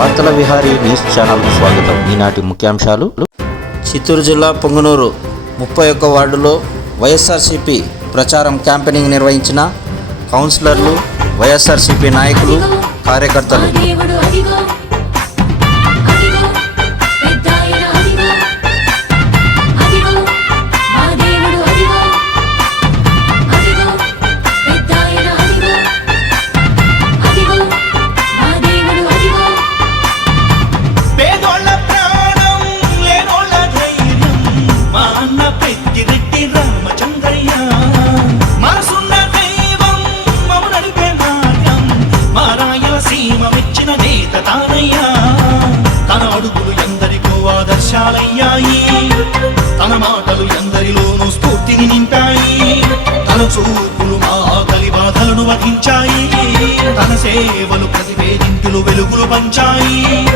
వార్తల విహారీ న్యూస్ ఛానల్కు స్వాగతం. ఈనాటి ముఖ్యాంశాలు. చిత్తూరు జిల్లా పొంగనూరు ముప్పై ఒక్క వార్డులో వైఎస్ఆర్సీపీ ప్రచారం క్యాంపెనింగ్ నిర్వహించిన కౌన్సిలర్లు వైఎస్ఆర్సీపీ నాయకులు కార్యకర్తలు. రాయలసీమ నేత తానయ్యా. తన అడుగులు ఎందరికో ఆదర్శాలయ్యాయి. తన మాటలు ఎందరిలోనూ స్ఫూర్తిని నింపాయి. తన చూపులు మా ఆకలి బాధలను వధించాయి. తన సేవలు ప్రతివేదింపులు వెలుగులు పంచాయి.